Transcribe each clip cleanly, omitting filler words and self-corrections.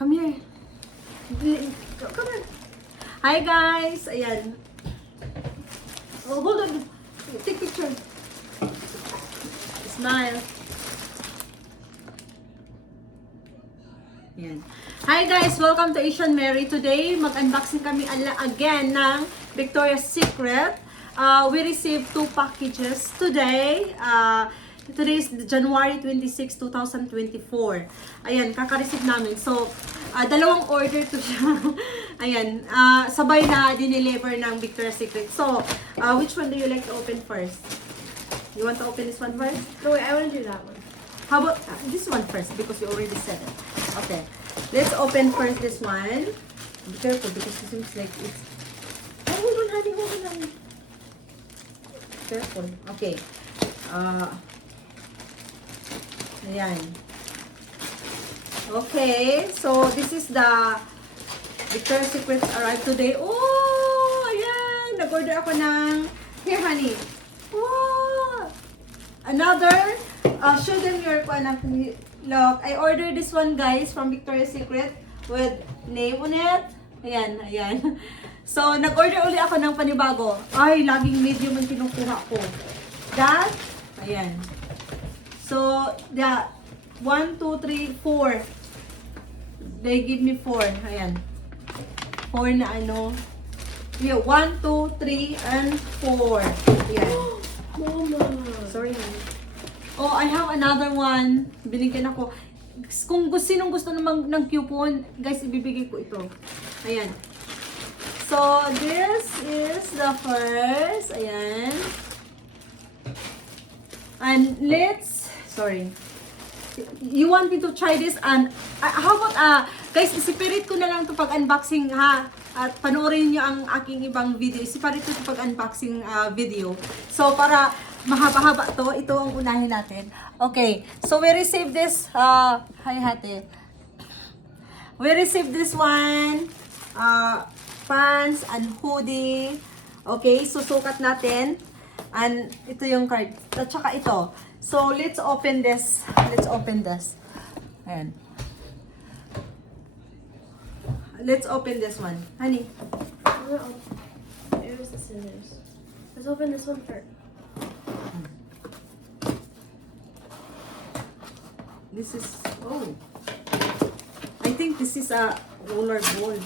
Come here. Come here. Hi guys! Ayan. Oh, hold on. Take picture. Smile. Ayan. Hi guys! Welcome to Asian Mary. Today, mag-unboxing kami again ng Victoria's Secret. We received 2 packages today. Today is January 26, 2024. Ayan, kaka-receive namin. So, dalawang order to siya. Ayan, sabay na dineliver ng Victoria's Secret. So, which one do you like to open first? You want to open this one first? No, wait, I want to do that one. How about this one first? Because you already said it. Okay, let's open first this one. Be careful because it seems like it's... Oh, hold on, honey, hold on, honey. Careful. Okay. Ayan. Okay, so this is the Victoria's Secret arrived today. Oh, ayan. Nag-order ako ng... Here, honey. Wow! Another, show them your look. I ordered this one, guys, from Victoria's Secret with name on it. Ayan, ayan. So, nag-order ulit ako ng panibago. Ay, laging medium ang kinukuha ko. That, ayan. So, the 1, 2, 3, 4. They give me 4. Ayan. 4 na ano. Yeah, 1, 2, 3, and 4. Ayan. Mama. Sorry, honey. Oh, I have another one. Binigyan ako. Kung sinong gusto namang ng coupon, guys, ibibigay ko ito. Ayan. So, this is the first. Ayan. And let's, sorry. You want me to try this? And how about, guys, isipirit ko na lang ito pag-unboxing, ha? At panoorin nyo ang aking ibang video. Isipirit ko ito pag-unboxing video. So, para mahaba-haba to, ito ang unahin natin. Okay. So, we received this, hi, hati. We received this one, pants and hoodie. Okay, susukat natin. And ito yung card. At saka ito. So, let's open this. Let's open this. Ayan. Let's open this one. Honey. It was the scissors. Let's open this one first. This is, oh. I think this is a roller ball.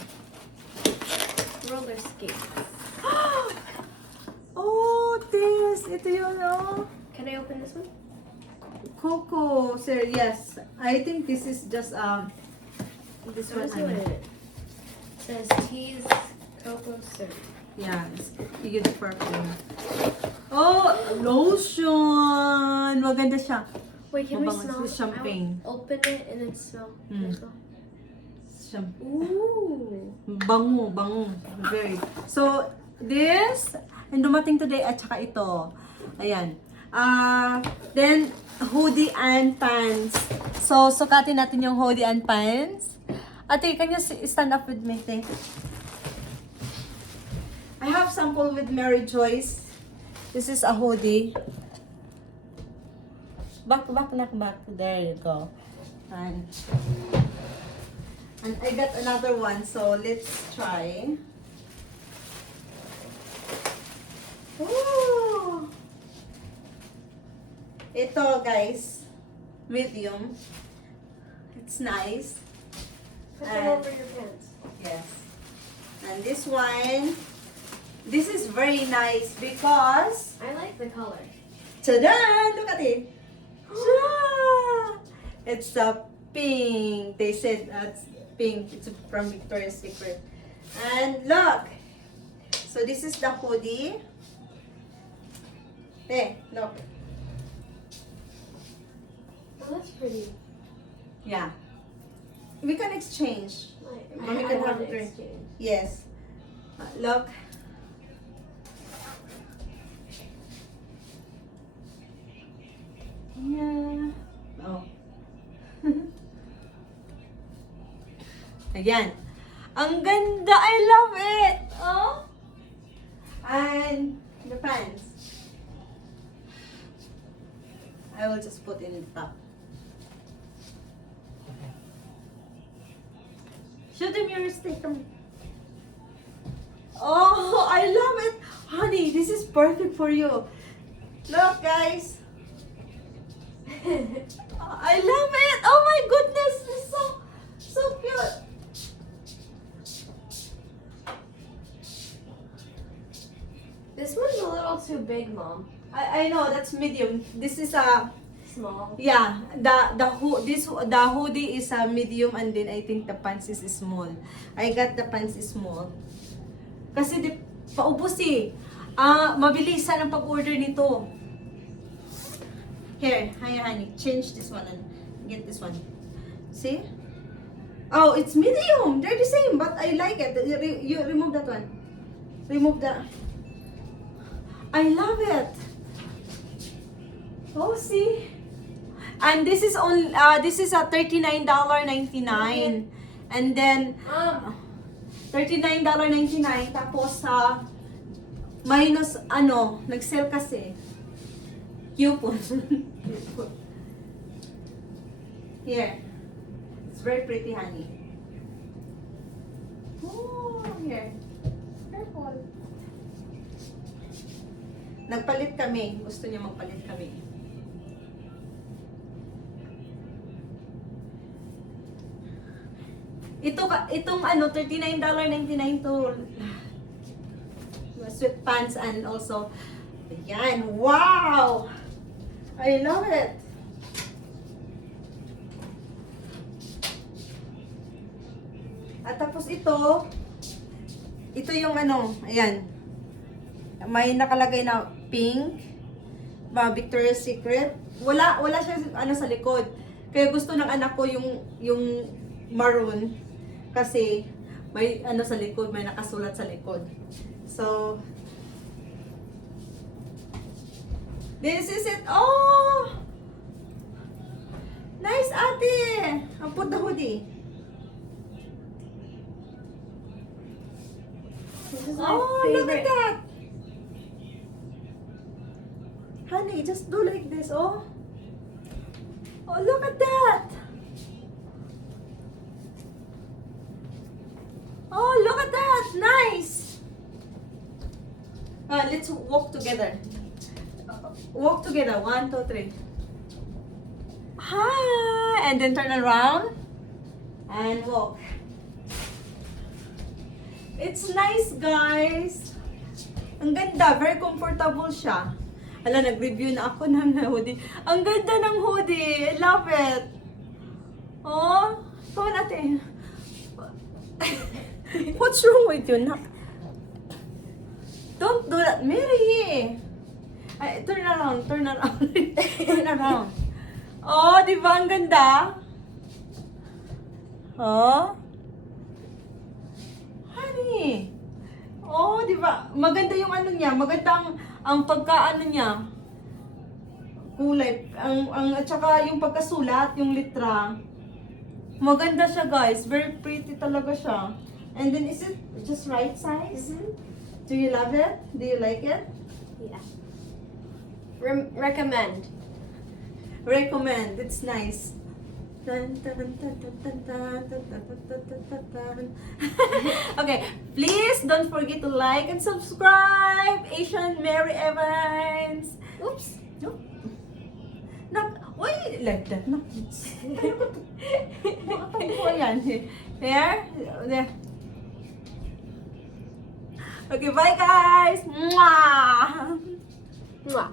Roller skate. Oh, this. Ito yun, oh. Can I open this one? Coco, sir, yes. I think this is just, this I one. want to see what it is. It says Tease Cocoa Syrup. Yeah, it's good perfume. Oh, lotion. Maganda siya. Wait, can we Mabango. smell? It's champagne. I will open it and then smell. Can I smell? Shampoo. Ooh. Bango, bango. Very. So, this, and dumating today, at saka ito. Ayan. Then, hoodie and pants. So, sukatin natin yung hoodie and pants. Ate, can you stand up with me? Thank you. I have sample with Mary Joyce. This is a hoodie. Back. There you go. And I got another one, so let's try. Ooh! Ito, guys, medium. It's nice. Put them over your pants. Yes. And this one, this is very nice because, I like the color. tada! Look at it. Tada! It's a pink. They said that's pink. It's from Victoria's Secret. And look. So this is the hoodie. Hey, look. Oh, that's pretty. Yeah. We can exchange. Mommy I can want have a to drink. exchange. Yes. Look. Yeah. Oh. Ayan. Ang ganda. I love it. Oh. And the pants. I will just put in the top. Show them your stick. Come. Oh, I love it. Honey, this is perfect for you. Look, guys. I love it. Oh my goodness. This is so cute. This one's a little too big, Mom. I know that's medium. This is a Small. yeah. The hoodie is a medium, and then I think the pants is small. I got the pants is small. Kasi paubos eh. Mabilisan ang pag-order nito. Here, hi honey, change this one and get this one. See? Oh, it's medium. They're the same, but I like it. You remove that one. Remove the. I love it. Oh, see? And this is only this is a $39.99. And then $39.99 tapos minus nag-sale kasi. Coupon. Here. It's very pretty, honey. Oh, here. Purple. Nagpalit kami. Gusto niya magpalit kami. Itong $39.99 to Sweatpants and also ayan, wow! I love it. At tapos ito yung ayan. May nakalagay na pink, Victoria's Secret. Wala siya sa likod. Kaya gusto ng anak ko yung maroon kasi may sa likod, may nakasulat sa likod. So this is it. Oh! Nice, ate! I'll put the hoodie. This is my Oh, favorite. look at that! Honey, just do like this, oh. Oh, look at that! Oh, look at that! Nice! Let's walk together. Walk together. 1, 2, 3. Hi! And then turn around and walk. It's nice, guys. Ang ganda. Very comfortable siya. Hala, nag-review na ako ng hoodie. Ang ganda ng hoodie. I love it. Oh, ito natin. What's wrong with you? Don't do that, Mary. Ay, turn around. Turn around. Oh, di ba ang ganda? Oh. Honey. Oh, di ba? Maganda yung niya. Maganda ang pagka niya. Kulay. At saka yung pagkasulat, yung litra. Maganda siya, guys. Very pretty talaga siya. And then, is it just right size? Do you love it? Do you like it? Yeah. Recommend. Recommend. It's nice. Dun, dun, dun, dun, dun, dun, dun, dun, dun, dun, dun, dun, dun. Okay, please don't forget to like and subscribe. Asian Mary Evans. Oops. No. Why like that? No. Ayan. Here. There. Okay, bye guys. Mwah. Mwah.